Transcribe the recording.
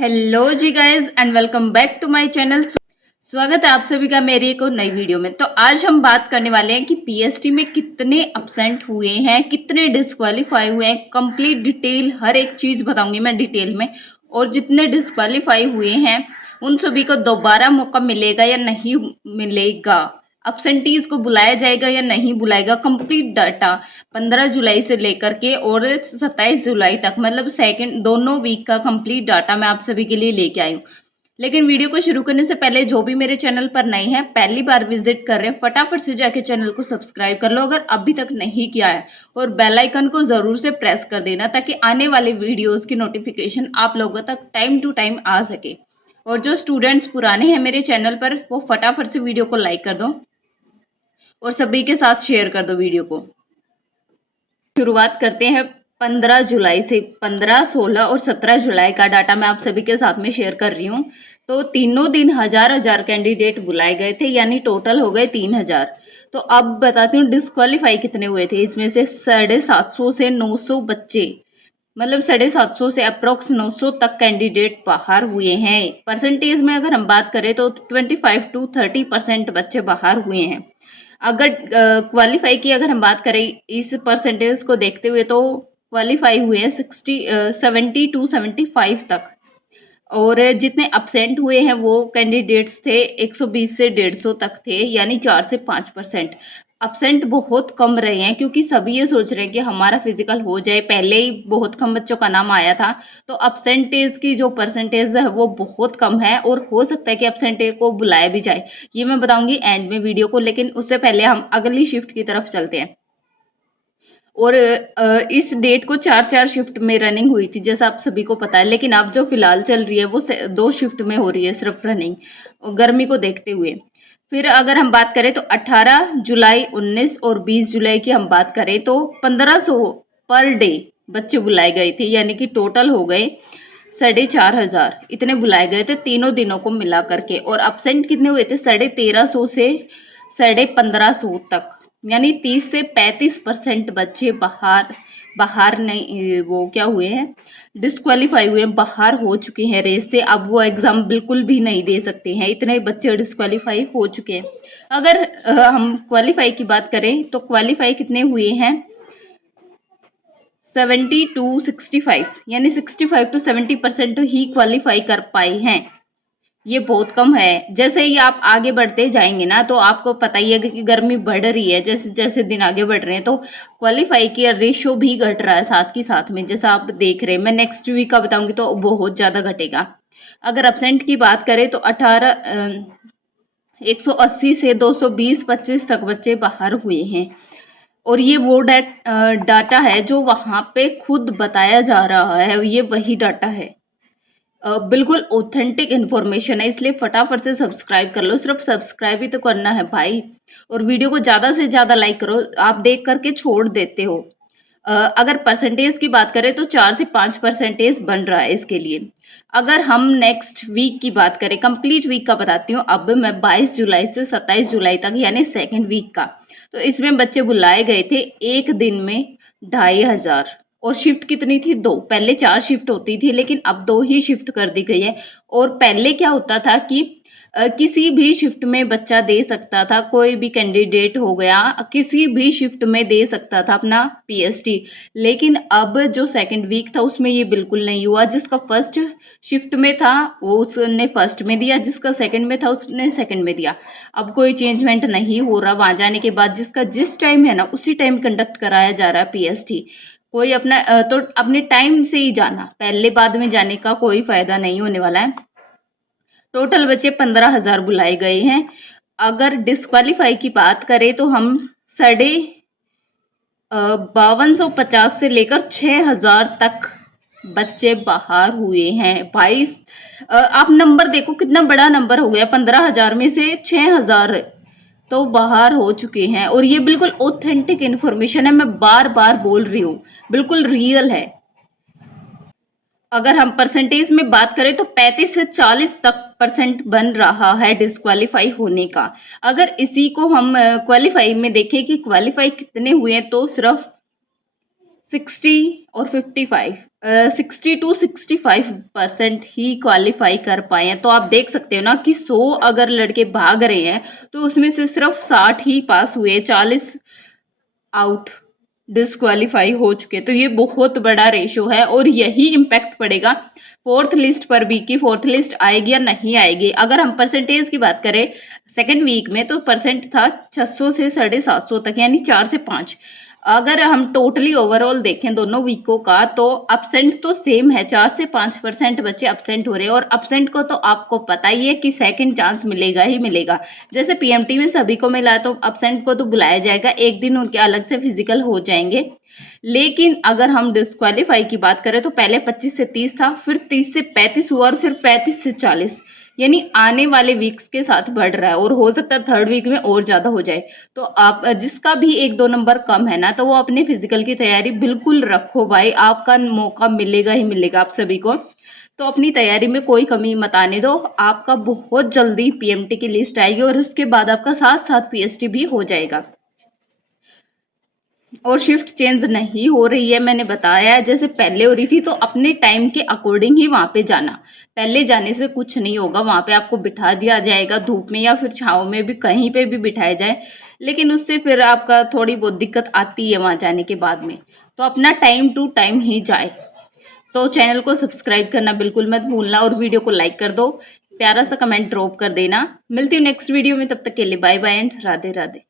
Hello जी guys and welcome back to my channel. स्वागत है आप सभी का मेरी एक और नई वीडियो में। तो आज हम बात करने वाले हैं कि पीएसटी में कितने अब्सेंट हुए हैं, कितने डिस्क्वालीफाई हुए हैं। कंप्लीट डिटेल हर एक चीज़ बताऊंगी मैं डिटेल में। और जितने डिस्क्वालीफाई हुए हैं उन सभी को दोबारा मौका मिलेगा या नहीं मिलेगा, अब्सेंटीज को बुलाया जाएगा या नहीं बुलाएगा। कंप्लीट डाटा 15 जुलाई से लेकर के और 27 जुलाई तक, मतलब सेकंड दोनों वीक का कंप्लीट डाटा मैं आप सभी के लिए लेके आई हूँ। लेकिन वीडियो को शुरू करने से पहले जो भी मेरे चैनल पर नए हैं, पहली बार विजिट कर रहे हैं, फटाफट से जाके चैनल को सब्सक्राइब कर लो अगर अभी तक नहीं किया है, और बेल आइकन को जरूर से प्रेस कर देना ताकि आने वाले वीडियोस की नोटिफिकेशन आप लोगों तक टाइम टू टाइम आ सके। और जो स्टूडेंट्स पुराने हैं मेरे चैनल पर, वो फटाफट से वीडियो को लाइक कर दो और सभी के साथ शेयर कर दो वीडियो को। शुरुआत करते हैं 15 जुलाई से। 15, 16 और 17 जुलाई का डाटा मैं आप सभी के साथ में शेयर कर रही हूँ। तो तीनों दिन हजार कैंडिडेट बुलाए गए थे, यानी टोटल हो गए 3000। तो अब बताती हूँ डिस्क्वालीफाई कितने हुए थे। इसमें से 750 से 900 बच्चे, मतलब 750 से अप्रोक्स 900 तक कैंडिडेट बाहर हुए हैं। परसेंटेज में अगर हम बात करें तो 25 to 30% बच्चे बाहर हुए हैं। अगर क्वालिफाई की अगर हम बात करें इस परसेंटेज को देखते हुए, तो क्वालिफाई हुए हैं 70 to 75 तक। और जितने अपसेंट हुए हैं वो कैंडिडेट्स थे 120 से 150 तक थे, यानी 4 से 5%। अपसेंट बहुत कम रहे हैं क्योंकि सभी ये सोच रहे हैं कि हमारा फिजिकल हो जाए। पहले ही बहुत कम बच्चों का नाम आया था, तो अपसेंटेज की जो परसेंटेज है वो बहुत कम है और हो सकता है कि अपसेंटेज को बुलाया भी जाए। ये मैं बताऊंगी एंड में वीडियो को, लेकिन उससे पहले हम अगली शिफ्ट की तरफ चलते हैं। और इस डेट को 4 शिफ्ट में रनिंग हुई थी जैसा आप सभी को पता है, लेकिन अब जो फिलहाल चल रही है वो 2 शिफ्ट में हो रही है सिर्फ रनिंग, गर्मी को देखते हुए। फिर अगर हम बात करें तो 18 जुलाई, 19 और 20 जुलाई की हम बात करें तो 1500 पर डे बच्चे बुलाए गए थे, यानी कि टोटल हो गए 4500 इतने बुलाए गए थे तीनों दिनों को मिला करके। और अपसेंट कितने हुए थे 1350 से 1550 तक, यानी 30 से 35% बच्चे बाहर नहीं, वो क्या हुए हैं, डिस्क्वालीफाई हुए हैं, बाहर हो चुके हैं रेस से। अब वो एग्जाम बिल्कुल भी नहीं दे सकते हैं, इतने बच्चे डिस्क्वालीफाई हो चुके हैं। अगर हम क्वालिफाई की बात करें तो क्वालिफाई कितने हुए हैं 70 to 65, यानी 65 to 70% ही क्वालिफाई कर पाए हैं। ये बहुत कम है। जैसे ही आप आगे बढ़ते जाएंगे ना, तो आपको पता ही है कि गर्मी बढ़ रही है, जैसे जैसे दिन आगे बढ़ रहे हैं तो क्वालिफाई की रेशो भी घट रहा है साथ के साथ में, जैसा आप देख रहे हैं। मैं नेक्स्ट वीक का बताऊंगी तो बहुत ज़्यादा घटेगा। अगर अपसेंट की बात करें तो 180 से 220-25 तक बच्चे बाहर हुए हैं। और ये वो डाटा है जो वहाँ पे खुद बताया जा रहा है, ये वही डाटा है। बिल्कुल ऑथेंटिक इन्फॉर्मेशन है, इसलिए फटाफट से सब्सक्राइब कर लो। सिर्फ सब्सक्राइब ही तो करना है भाई, और वीडियो को ज़्यादा से ज़्यादा लाइक करो। आप देख करके छोड़ देते हो। अगर परसेंटेज की बात करें तो 4 से 5% बन रहा है इसके लिए। अगर हम नेक्स्ट वीक की बात करें, कंप्लीट वीक का बताती हूँ अब मैं, 22 जुलाई से 27 जुलाई तक, यानी सेकेंड वीक का। तो इसमें बच्चे बुलाए गए थे एक दिन में 2500। और शिफ्ट कितनी थी, 2। पहले 4 शिफ्ट होती थी लेकिन अब 2 ही शिफ्ट कर दी गई है। और पहले क्या होता था कि किसी भी शिफ्ट में बच्चा दे सकता था, कोई भी कैंडिडेट हो गया किसी भी शिफ्ट में दे सकता था अपना पीएसटी। लेकिन अब जो सेकंड वीक था उसमें ये बिल्कुल नहीं हुआ। जिसका फर्स्ट शिफ्ट में था वो उसने फर्स्ट में दिया, जिसका सेकंड में था उसने सेकंड में दिया। अब कोई चेंजमेंट नहीं हो रहा। वहां जाने के बाद जिसका जिस टाइम है ना उसी टाइम कंडक्ट कराया जा रहा है पीएसटी। कोई अपना तो अपने टाइम से ही जाना, पहले बाद में जाने का कोई फायदा नहीं होने वाला है। टोटल बच्चे 15,000 बुलाए गए हैं। अगर डिस्क्वालीफाई की बात करें तो हम 5250 से लेकर 6000 तक बच्चे बाहर हुए हैं। 22, आप नंबर देखो कितना बड़ा नंबर हो गया। 15,000 में से 6000 तो बाहर हो चुके हैं। और ये बिल्कुल ऑथेंटिक इन्फॉर्मेशन है, मैं बार बार बोल रही हूँ, बिल्कुल रियल है। अगर हम परसेंटेज में बात करें तो 35 से 40 तक परसेंट बन रहा है डिस्क्वालीफाई होने का। अगर इसी को हम क्वालिफाई में देखें कि क्वालिफाई कितने हुए हैं, तो सिर्फ 60 और 55 60 to 65% ही क्वालिफाई कर पाए हैं। तो आप देख सकते हो ना कि 100 अगर लड़के भाग रहे हैं तो उसमें से सिर्फ 60 ही पास हुए, 40 आउट डिस्क्वालीफाई हो चुके। तो ये बहुत बड़ा रेशो है और यही इम्पैक्ट पड़ेगा फोर्थ लिस्ट पर भी कि फोर्थ लिस्ट आएगी या नहीं आएगी। अगर हम परसेंटेज की बात करें सेकेंड वीक में तो परसेंट था 600 से 750 तक, यानी 4 से 5। अगर हम टोटली ओवरऑल देखें दोनों वीकों का तो अपसेंट तो सेम है, 4 से 5% बच्चे अपसेंट हो रहे हैं। और अपसेंट को तो आपको पता ही है कि सेकंड चांस मिलेगा ही मिलेगा। जैसे पीएमटी में सभी को मिला तो अपसेंट को तो बुलाया जाएगा, एक दिन उनके अलग से फिजिकल हो जाएंगे। लेकिन अगर हम डिस्क्वालीफाई की बात करें तो पहले 25 से 30 था, फिर 30 से 35 हुआ और फिर 35 से 40, यानी आने वाले वीक्स के साथ बढ़ रहा है और हो सकता है थर्ड वीक में और ज़्यादा हो जाए। तो आप जिसका भी 1-2 नंबर कम है ना तो वो अपने फिजिकल की तैयारी बिल्कुल रखो भाई, आपका मौका मिलेगा ही मिलेगा आप सभी को। तो अपनी तैयारी में कोई कमी मत आने दो, आपका बहुत जल्दी पीएमटी की लिस्ट आएगी और उसके बाद आपका साथ साथ पीएसटी भी हो जाएगा। और शिफ्ट चेंज नहीं हो रही है, मैंने बताया है। जैसे पहले हो रही थी तो अपने टाइम के अकॉर्डिंग ही वहाँ पे जाना, पहले जाने से कुछ नहीं होगा। वहाँ पे आपको बिठा दिया जाएगा धूप में या फिर छाँव में भी, कहीं पे भी बिठाया जाए, लेकिन उससे फिर आपका थोड़ी बहुत दिक्कत आती है वहाँ जाने के बाद में। तो अपना टाइम टू टाइम ही जाए। तो चैनल को सब्सक्राइब करना बिल्कुल मत भूलना और वीडियो को लाइक कर दो, प्यारा सा कमेंट ड्रॉप कर देना। मिलती हूँ नेक्स्ट वीडियो में, तब तक के लिए bye bye and Radhe Radhe.